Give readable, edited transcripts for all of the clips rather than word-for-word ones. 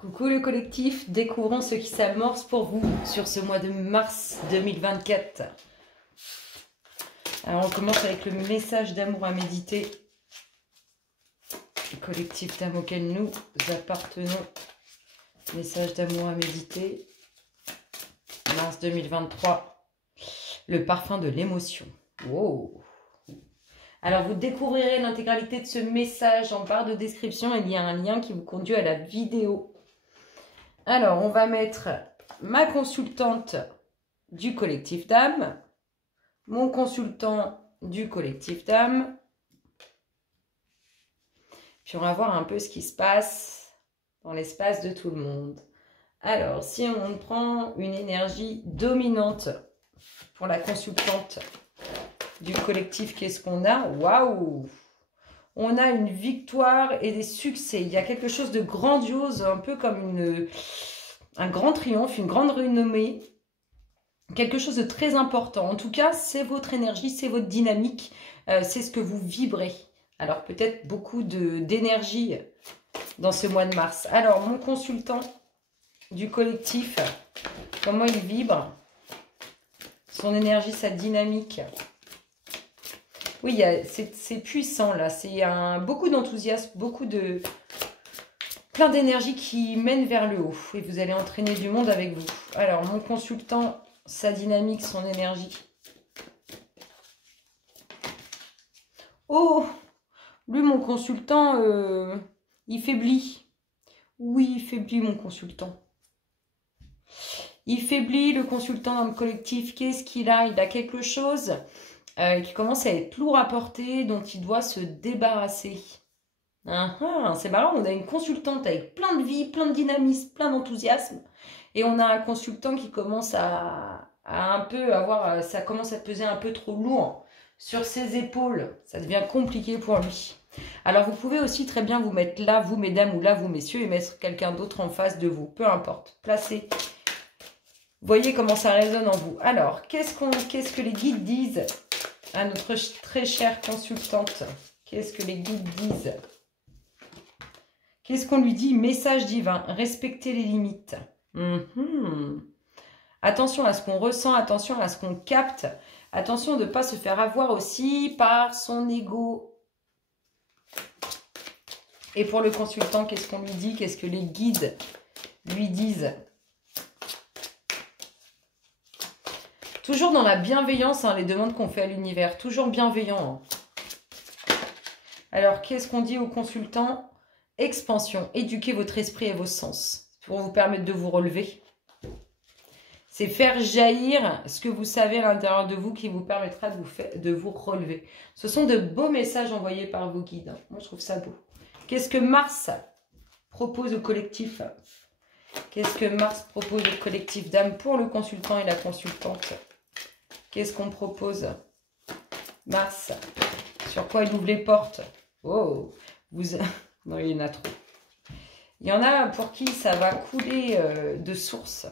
Coucou le collectif, découvrons ce qui s'amorce pour vous sur ce mois de mars 2024. Alors on commence avec le message d'amour à méditer. Le collectif d'âme auquel nous appartenons. Message d'amour à méditer. Mars 2023. Le parfum de l'émotion. Wow. Alors vous découvrirez l'intégralité de ce message en barre de description. Il y a un lien qui vous conduit à la vidéo. Alors, on va mettre ma consultante du collectif d'âme, mon consultant du collectif d'âme. Puis on va voir un peu ce qui se passe dans l'espace de tout le monde. Alors, si on prend une énergie dominante pour la consultante du collectif, qu'est-ce qu'on a? Waouh! On a une victoire et des succès. Il y a quelque chose de grandiose, un peu comme un grand triomphe, une grande renommée. Quelque chose de très important. En tout cas, c'est votre énergie, c'est votre dynamique, c'est ce que vous vibrez. Alors peut-être beaucoup d'énergie dans ce mois de mars. Alors, mon consultant du collectif, comment il vibre? Son énergie, sa dynamique. Oui, c'est puissant là, c'est beaucoup d'enthousiasme, plein d'énergie qui mène vers le haut. Et vous allez entraîner du monde avec vous. Alors, mon consultant, sa dynamique, son énergie. Oh, lui, mon consultant, il faiblit. Oui, il faiblit, mon consultant. Il faiblit, le consultant dans le collectif. Qu'est-ce qu'il a? Il a quelque chose qui commence à être lourd à porter, dont il doit se débarrasser. C'est marrant, on a une consultante avec plein de vie, plein de dynamisme, plein d'enthousiasme. Et on a un consultant qui commence à un peu avoir, ça commence à peser un peu trop lourd sur ses épaules. Ça devient compliqué pour lui. Alors vous pouvez aussi très bien vous mettre là, vous mesdames, ou là, vous messieurs, et mettre quelqu'un d'autre en face de vous. Peu importe, placez. Voyez comment ça résonne en vous. Alors, qu'est-ce que les guides disent à notre très chère consultante? Qu'est-ce que les guides disent? Qu'est-ce qu'on lui dit? Message divin, respectez les limites. Attention à ce qu'on ressent, attention à ce qu'on capte. Attention de ne pas se faire avoir aussi par son ego. Et pour le consultant, qu'est-ce qu'on lui dit? Qu'est-ce que les guides lui disent? Toujours dans la bienveillance, les demandes qu'on fait à l'univers. Toujours bienveillant. Alors, qu'est-ce qu'on dit aux consultants? Expansion. Éduquez votre esprit et vos sens pour vous permettre de vous relever. C'est faire jaillir ce que vous savez à l'intérieur de vous qui vous permettra de vous relever. Ce sont de beaux messages envoyés par vos guides. Moi, je trouve ça beau. Qu'est-ce que Mars propose au collectif? Qu'est-ce que Mars propose au collectif d'âme pour le consultant et la consultante? Qu'est-ce qu'on propose? Mars, sur quoi il ouvre les portes? Oh, non, il y en a trop. Il y en a pour qui ça va couler de source.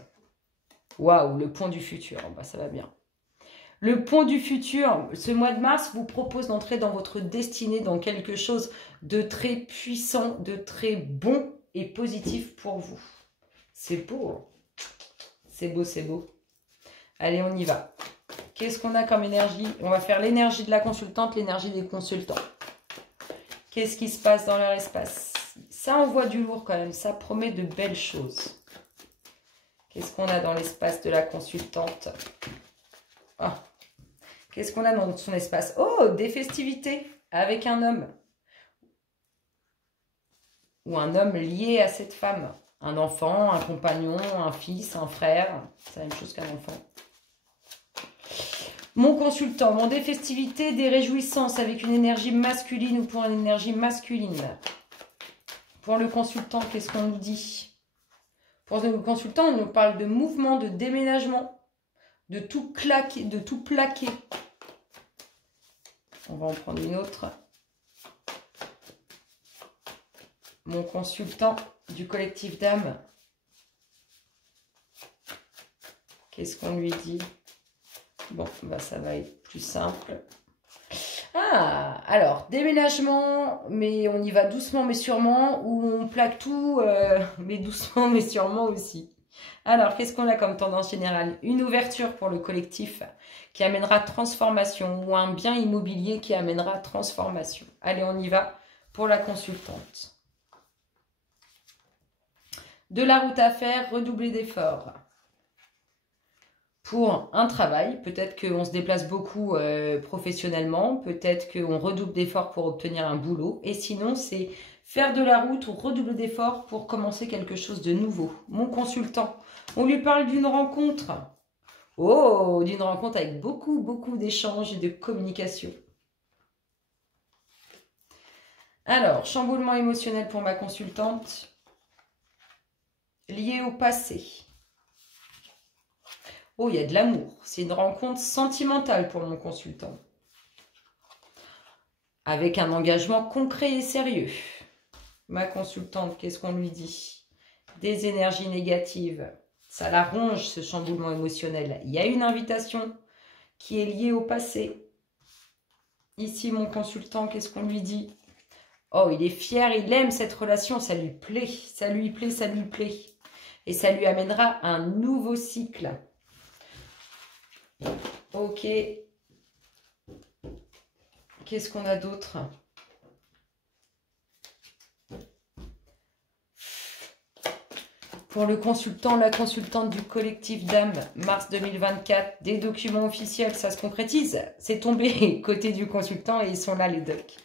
Waouh, le pont du futur, bah, ça va bien. Le pont du futur, ce mois de mars vous propose d'entrer dans votre destinée, dans quelque chose de très puissant, de très bon et positif pour vous. C'est beau. C'est beau, c'est beau. Allez, on y va. Qu'est-ce qu'on a comme énergie? On va faire l'énergie de la consultante, l'énergie des consultants. Qu'est-ce qui se passe dans leur espace? Ça envoie du lourd quand même, ça promet de belles choses. Qu'est-ce qu'on a dans l'espace de la consultante? Oh. Qu'est-ce qu'on a dans son espace? Oh, des festivités avec un homme. Ou un homme lié à cette femme. Un enfant, un compagnon, un fils, un frère. C'est la même chose qu'un enfant. Mon consultant, mon des festivités, des réjouissances avec une énergie masculine ou pour une énergie masculine. Pour le consultant, qu'est-ce qu'on nous dit? Pour le consultant, on nous parle de mouvement, de déménagement, de tout claquer, de tout plaquer. On va en prendre une autre. Mon consultant du collectif d'âme. Qu'est-ce qu'on lui dit? Bon, bah ça va être plus simple. Ah, alors, déménagement, mais on y va doucement mais sûrement, ou on plaque tout, mais doucement mais sûrement aussi. Alors, qu'est-ce qu'on a comme tendance générale? Une ouverture pour le collectif qui amènera transformation, ou un bien immobilier qui amènera transformation. Allez, on y va pour la consultante. De la route à faire, redoubler d'efforts. Pour un travail, peut-être qu'on se déplace beaucoup professionnellement, peut-être qu'on redouble d'efforts pour obtenir un boulot, et sinon c'est faire de la route ou redoubler d'efforts pour commencer quelque chose de nouveau. Mon consultant, on lui parle d'une rencontre. Oh, d'une rencontre avec beaucoup d'échanges et de communication. Alors, chamboulement émotionnel pour ma consultante, lié au passé. Oh, il y a de l'amour. C'est une rencontre sentimentale pour mon consultant. Avec un engagement concret et sérieux. Ma consultante, qu'est-ce qu'on lui dit? Des énergies négatives. Ça la ronge, ce chamboulement émotionnel. Il y a une invitation qui est liée au passé. Ici, mon consultant, qu'est-ce qu'on lui dit? Oh, il est fier, il aime cette relation, ça lui plaît, ça lui plaît, ça lui plaît. Et ça lui amènera un nouveau cycle. Ok. Qu'est-ce qu'on a d'autre? Pour le consultant, la consultante du collectif d'âme, mars 2024, des documents officiels, ça se concrétise. C'est tombé côté du consultant et ils sont là les docs.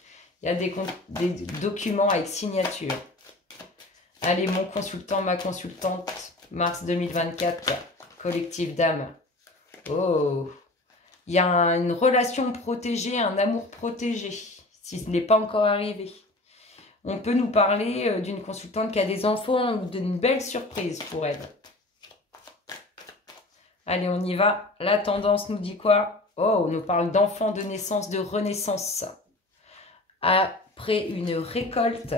Il y a des documents avec signature. Allez, mon consultant, ma consultante, mars 2024, collectif d'âme. Oh, il y a une relation protégée, un amour protégé, si ce n'est pas encore arrivé. On peut nous parler d'une consultante qui a des enfants ou d'une belle surprise pour elle. Allez, on y va. La tendance nous dit quoi? Oh, on nous parle d'enfants, de naissance, de renaissance. Après une récolte.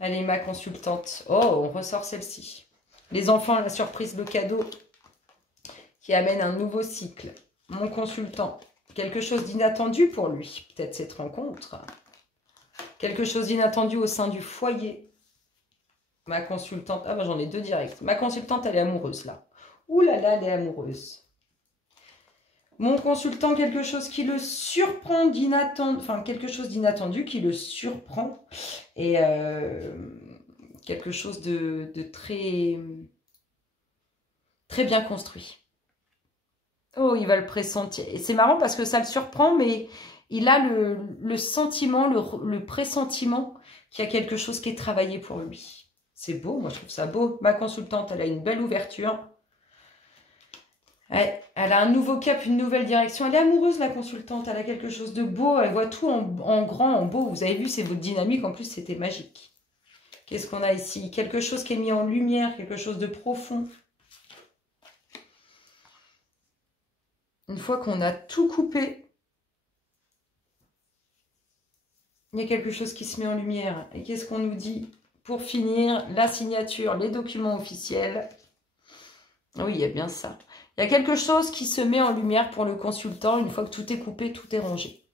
Allez, ma consultante. Oh, on ressort celle-ci. Les enfants, la surprise, le cadeau qui amène un nouveau cycle. Mon consultant. Quelque chose d'inattendu pour lui, peut-être cette rencontre. Quelque chose d'inattendu au sein du foyer. Ma consultante, ah ben j'en ai deux directs. Ma consultante, elle est amoureuse là. Ouh là là, elle est amoureuse. Mon consultant, quelque chose qui le surprend d'inattendu, enfin quelque chose d'inattendu qui le surprend. Et quelque chose de très, très bien construit. Oh, il va le pressentir. Et c'est marrant parce que ça le surprend, mais il a le sentiment, le pressentiment qu'il y a quelque chose qui est travaillé pour lui. C'est beau, moi je trouve ça beau. Ma consultante, elle a une belle ouverture. Elle a un nouveau cap, une nouvelle direction. Elle est amoureuse, la consultante. Elle a quelque chose de beau. Elle voit tout en grand, en beau. Vous avez vu, c'est votre dynamique. En plus, c'était magique. Qu'est-ce qu'on a ici? Quelque chose qui est mis en lumière, quelque chose de profond. Une fois qu'on a tout coupé, il y a quelque chose qui se met en lumière. Et qu'est-ce qu'on nous dit? Pour finir, la signature, les documents officiels. Oui, il y a bien ça. Il y a quelque chose qui se met en lumière pour le consultant. Une fois que tout est coupé, tout est rangé.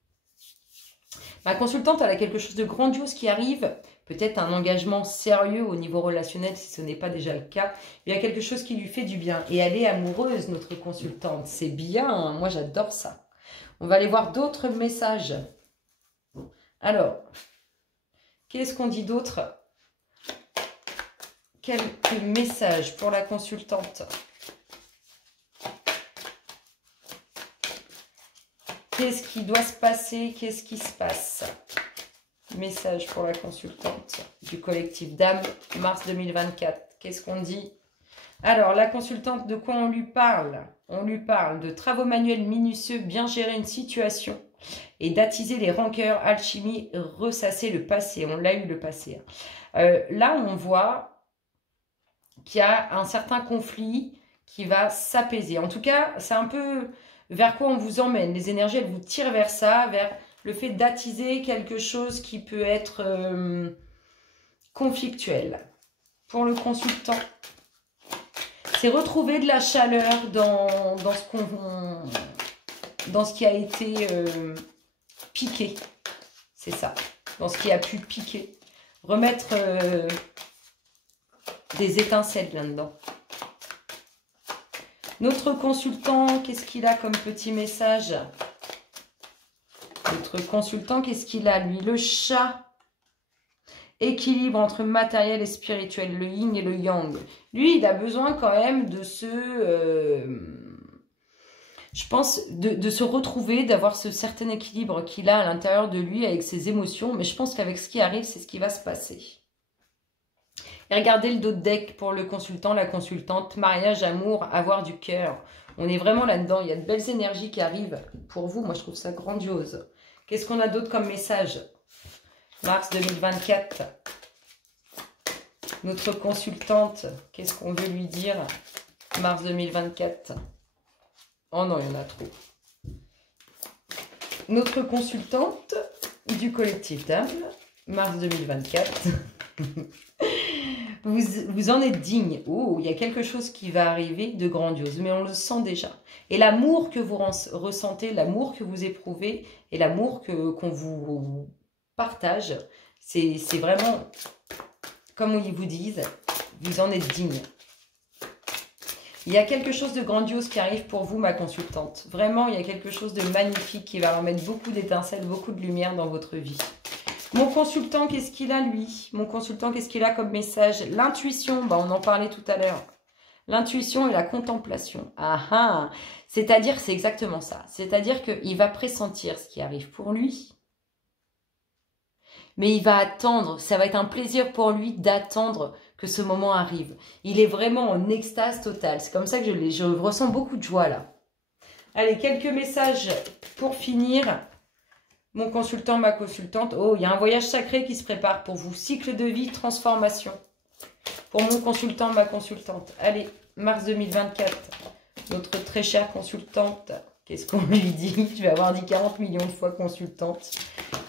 Ma consultante, elle a quelque chose de grandiose qui arrive. Peut-être un engagement sérieux au niveau relationnel, si ce n'est pas déjà le cas. Il y a quelque chose qui lui fait du bien. Et elle est amoureuse, notre consultante. C'est bien, hein. Moi j'adore ça. On va aller voir d'autres messages. Alors, qu'est-ce qu'on dit d'autre? Quelques messages pour la consultante. Qu'est-ce qui doit se passer? Qu'est-ce qui se passe? Message pour la consultante du collectif d'âme, mars 2024. Qu'est-ce qu'on dit? Alors, la consultante, de quoi on lui parle? On lui parle de travaux manuels minutieux, bien gérer une situation et d'attiser les rancœurs, alchimie, ressasser le passé. On l'a eu, le passé. Là, on voit qu'il y a un certain conflit qui va s'apaiser. En tout cas, c'est un peu vers quoi on vous emmène. Les énergies, elles vous tirent vers ça, vers le fait d'attiser quelque chose qui peut être conflictuel. Pour le consultant, c'est retrouver de la chaleur dans ce qu'on dans ce qui a été piqué. C'est ça. Dans ce qui a pu piquer. Remettre des étincelles là-dedans. Notre consultant, qu'est-ce qu'il a comme petit message? Notre consultant, qu'est-ce qu'il a, lui? Le chat. Équilibre entre matériel et spirituel, le yin et le yang. Lui, il a besoin quand même de je pense, de se retrouver, d'avoir ce certain équilibre qu'il a à l'intérieur de lui avec ses émotions. Mais je pense qu'avec ce qui arrive, c'est ce qui va se passer. Et regardez le dos de deck pour le consultant, la consultante. Mariage, amour, avoir du cœur. On est vraiment là-dedans. Il y a de belles énergies qui arrivent pour vous. Moi, je trouve ça grandiose. Qu'est-ce qu'on a d'autre comme message? Mars 2024. Notre consultante, qu'est-ce qu'on veut lui dire? Mars 2024. Oh non, il y en a trop. Notre consultante du collectif d'âme, mars 2024. Vous en êtes digne. Oh, il y a quelque chose qui va arriver de grandiose, mais on le sent déjà. Et l'amour que vous ressentez, l'amour que vous éprouvez et l'amour qu'on vous partage, c'est vraiment, comme ils vous disent, vous en êtes digne. Il y a quelque chose de grandiose qui arrive pour vous, ma consultante. Vraiment, il y a quelque chose de magnifique qui va remettre beaucoup d'étincelles, beaucoup de lumière dans votre vie. Mon consultant, qu'est-ce qu'il a, lui? Mon consultant, qu'est-ce qu'il a comme message? L'intuition, bah, on en parlait tout à l'heure. L'intuition et la contemplation. Ah ah! C'est-à-dire, c'est exactement ça. C'est-à-dire qu'il va pressentir ce qui arrive pour lui. Mais il va attendre. Ça va être un plaisir pour lui d'attendre que ce moment arrive. Il est vraiment en extase totale. C'est comme ça que je ressens beaucoup de joie là. Allez, quelques messages pour finir. Mon consultant, ma consultante. Oh, il y a un voyage sacré qui se prépare pour vous. Cycle de vie, transformation. Pour mon consultant, ma consultante. Allez, mars 2024. Notre très chère consultante. Qu'est-ce qu'on lui dit? Je vais avoir dit 40 millions de fois consultante.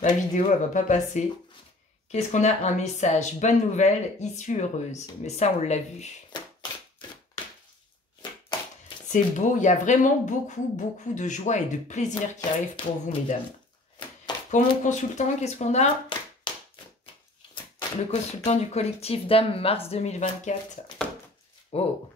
Ma vidéo, elle va pas passer. Qu'est-ce qu'on a? Un message. Bonne nouvelle, issue heureuse. Mais ça, on l'a vu. C'est beau. Il y a vraiment beaucoup de joie et de plaisir qui arrive pour vous, mesdames. Pour mon consultant, qu'est-ce qu'on a? Le consultant du collectif d'âme, mars 2024. Oh!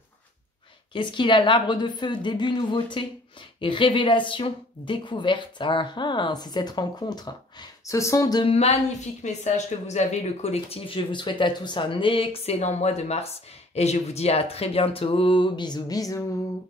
Qu'est-ce qu'il a? L'arbre de feu, début, nouveauté. Et révélation, découverte. Ah ah, c'est cette rencontre. Ce sont de magnifiques messages que vous avez, le collectif. Je vous souhaite à tous un excellent mois de mars. Et je vous dis à très bientôt. Bisous, bisous.